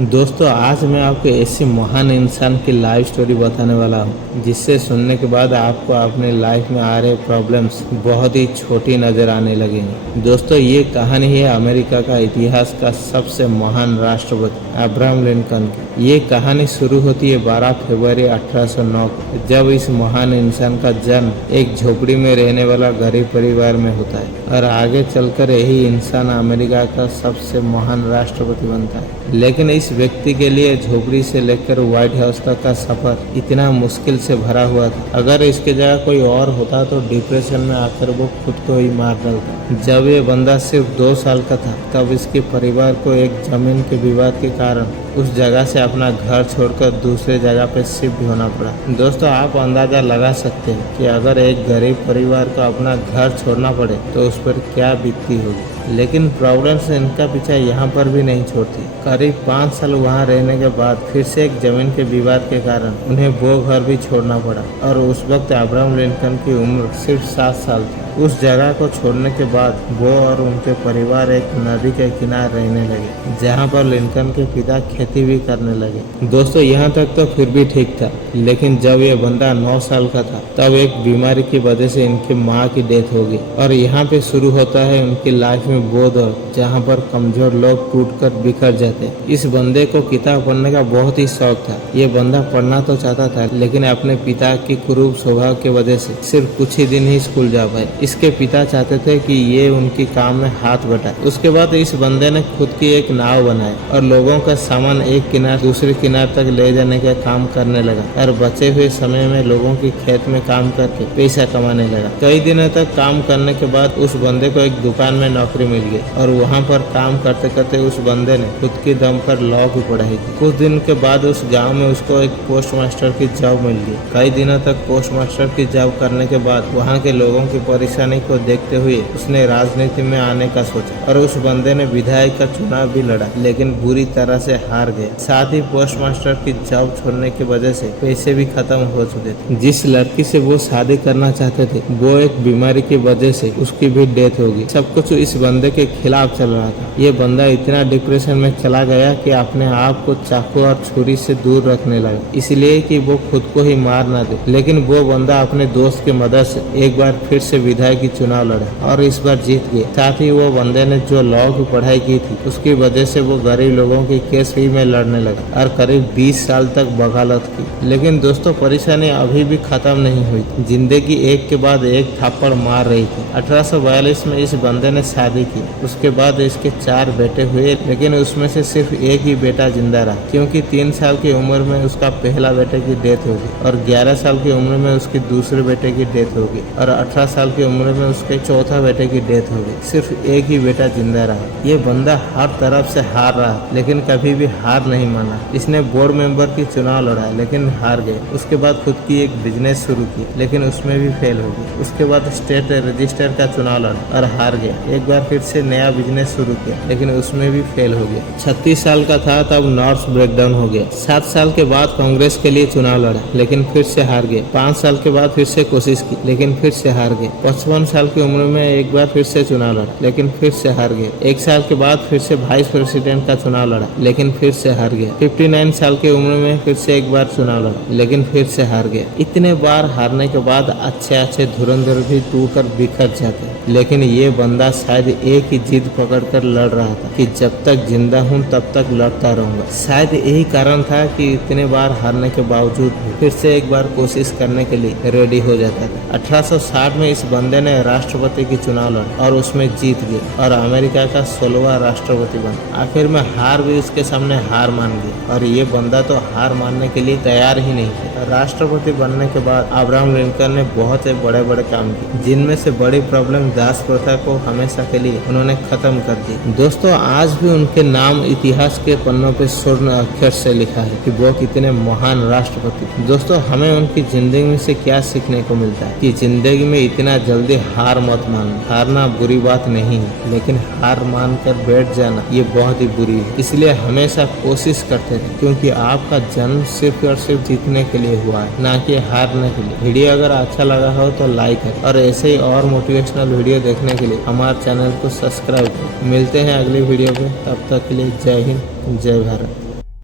दोस्तों आज मैं आपको ऐसे महान इंसान की लाइफ स्टोरी बताने वाला हूँ जिससे सुनने के बाद आपको अपने लाइफ में आ रहे प्रॉब्लम्स बहुत ही छोटी नजर आने लगेंगे। दोस्तों ये कहानी है अमेरिका का इतिहास का सबसे महान राष्ट्रपति अब्राहम लिंकन की। ये कहानी शुरू होती है 12 फरवरी 1809 को, जब इस महान इंसान का जन्म एक झोपड़ी में रहने वाला गरीब परिवार में होता है और आगे चलकर यही इंसान अमेरिका का सबसे महान राष्ट्रपति बनता है। लेकिन इस व्यक्ति के लिए झोपड़ी से लेकर व्हाइट हाउस तक का सफर इतना मुश्किल से भरा हुआ था। अगर इसके जगह कोई और होता तो डिप्रेशन में आकर वो खुद को ही मार डालता। जब ये बंदा सिर्फ 2 साल का था तब इसके परिवार को एक जमीन के विवाद के कारण उस जगह से अपना घर छोड़कर दूसरे जगह पे शिफ्ट होना पड़ा। दोस्तों आप अंदाजा लगा सकते हैं कि अगर एक गरीब परिवार को अपना घर छोड़ना पड़े तो उस पर क्या बीतती होगी। लेकिन प्रॉब्लम्स इनका पीछा यहाँ पर भी नहीं छोड़ती। करीब 5 साल वहाँ रहने के बाद फिर से एक जमीन के विवाद के कारण उन्हें वो घर भी छोड़ना पड़ा और उस वक्त अब्राहम लिंकन की उम्र सिर्फ 7 साल थी। उस जगह को छोड़ने के बाद वो और उनके परिवार एक नदी के किनारे रहने लगे जहाँ पर लिंकन के पिता खेती भी करने लगे। दोस्तों यहाँ तक तो फिर भी ठीक था, लेकिन जब ये बंदा 9 साल का था तब एक बीमारी की वजह से इनकी माँ की डेथ हो गई और यहाँ पे शुरू होता है उनकी लाइफ में वो दौर जहाँ पर कमजोर लोग टूटकर बिखर जाते। इस बंदे को किताब पढ़ने का बहुत ही शौक था। ये बंदा पढ़ना तो चाहता था लेकिन अपने पिता की क्रूर स्वभाव की वजह से सिर्फ कुछ ही दिन ही स्कूल जा पाए। इसके पिता चाहते थे कि ये उनकी काम में हाथ बटाए। उसके बाद इस बंदे ने खुद की एक नाव बनाई और लोगों का सामान एक किनारे दूसरे किनारे तक ले जाने का काम करने लगा और बचे हुए समय में लोगों की खेत में काम करके पैसा कमाने लगा। कई दिनों तक काम करने के बाद उस बंदे को एक दुकान में नौकरी मिल गई और वहाँ पर काम करते करते उस बंदे ने खुद की दम पर लॉ की पढ़ाई की। कुछ दिन के बाद उस गाँव में उसको एक पोस्ट मास्टर की जॉब मिल गई। कई दिनों तक पोस्ट मास्टर की जॉब करने के बाद वहाँ के लोगों की परेशानी को देखते हुए उसने राजनीति में आने का सोचा और उस बंदे ने विधायक का चुनाव भी लड़ा, लेकिन बुरी तरह से हार गया। साथ ही पोस्ट मास्टर की जॉब छोड़ने की वजह से पैसे भी खत्म हो चुके थे। जिस लड़की से वो शादी करना चाहते थे वो एक बीमारी की वजह से उसकी भी डेथ हो गई। सब कुछ इस बंदे के खिलाफ चल रहा था। ये बंदा इतना डिप्रेशन में चला गया कि अपने आप को चाकू और छुरी से दूर रखने लगा, इसलिए कि वो खुद को ही मार ना दे। लेकिन वो बंदा अपने दोस्त की मदद से एक बार फिर से विधायक की चुनाव लड़ा और इस बार जीत गए। साथ ही वो बंदे ने जो लॉ की पढ़ाई की थी उसकी वजह से वो गरीब लोगों की केस फ्री में लड़ने लगा और करीब 20 साल तक वकालत की। लेकिन दोस्तों परेशानी अभी भी खत्म नहीं हुई। जिंदगी एक के बाद एक थप्पड़ मार रही थी। 1842 में इस बंदे ने शादी की। उसके बाद इसके 4 बेटे हुए, लेकिन उसमें से सिर्फ एक ही बेटा जिंदा रहा क्योंकि 3 साल की उम्र में उसका पहला बेटे की डेथ हो गई और 11 साल की उम्र में उसके दूसरे बेटे की डेथ हो गई और 18 साल की उम्र में उसके चौथा बेटे की डेथ हो गई। सिर्फ एक ही बेटा जिंदा रहा। ये बंदा हर तरफ से हार रहा लेकिन कभी भी हार नहीं माना। इसने बोर्ड मेंबर की चुनाव लड़ा लेकिन हार गए। उसके बाद खुद की एक बिजनेस शुरू की लेकिन उसमें भी फेल हो गई। उसके बाद स्टेट रजिस्टर का चुनाव लड़ा और हार गया। एक बार फिर से नया बिजनेस शुरू किया लेकिन उसमें भी फेल हो गया। 36 साल का था तब नॉर्थ ब्रेकडाउन हो गया। 7 साल के बाद कांग्रेस के लिए चुनाव लड़ा लेकिन फिर से हार गए। 5 साल के बाद फिर से कोशिश की लेकिन फिर से हार गए। 55 साल की उम्र में एक बार फिर से चुनाव लड़ा लेकिन फिर से हार गए। 1 साल के बाद फिर से वाइस प्रेसिडेंट का चुनाव लड़ा लेकिन फिर से हार गया। 59 साल की उम्र में फिर से एक बार चुनाव लड़ा लेकिन फिर से हार गया। इतने बार हारने के बाद अच्छे धुरंधर भी टूटकर बिखर जाते। लेकिन ये बंदा शायद एक ही जिद पकड़कर लड़ रहा था कि जब तक जिंदा हूँ तब तक लड़ता रहूंगा। शायद यही कारण था कि इतने बार हारने के बावजूद भी फिर से एक बार कोशिश करने के लिए रेडी हो जाता था। 1860 में इस बंदे ने राष्ट्रपति की चुनाव लड़ा और उसमें जीत गए और अमेरिका का 16वां राष्ट्रपति बना। आखिर में हार भी उसके सामने हार मान गई और ये बंदा तो हार मानने के लिए तैयार ही नहीं था। राष्ट्रपति बनने के बाद अब्राहम लिंकन ने बहुत से बड़े काम किए, जिनमें से बड़ी प्रॉब्लम दास प्रथा को हमेशा के लिए उन्होंने खत्म कर दी। दोस्तों आज भी उनके नाम इतिहास के पन्नों पे स्वर्ण अक्षर से लिखा है कि वो कितने महान राष्ट्रपति। दोस्तों हमें उनकी जिंदगी में से क्या सीखने को मिलता है कि जिंदगी में इतना जल्दी हार मत मानना। हारना बुरी बात नहीं है लेकिन हार मान कर बैठ जाना ये बहुत ही बुरी है। इसलिए हमेशा कोशिश करते रहे क्योंकि आपका जन्म सिर्फ और सिर्फ जीतने के लिए हुआ है, ना कि हारने के लिए। वीडियो अगर अच्छा लगा हो तो लाइक करें और ऐसे ही और मोटिवेशनल वीडियो देखने के लिए हमारे चैनल को सब्सक्राइब करें। मिलते हैं अगली वीडियो पे, तब तक के लिए जय हिंद जय भारत।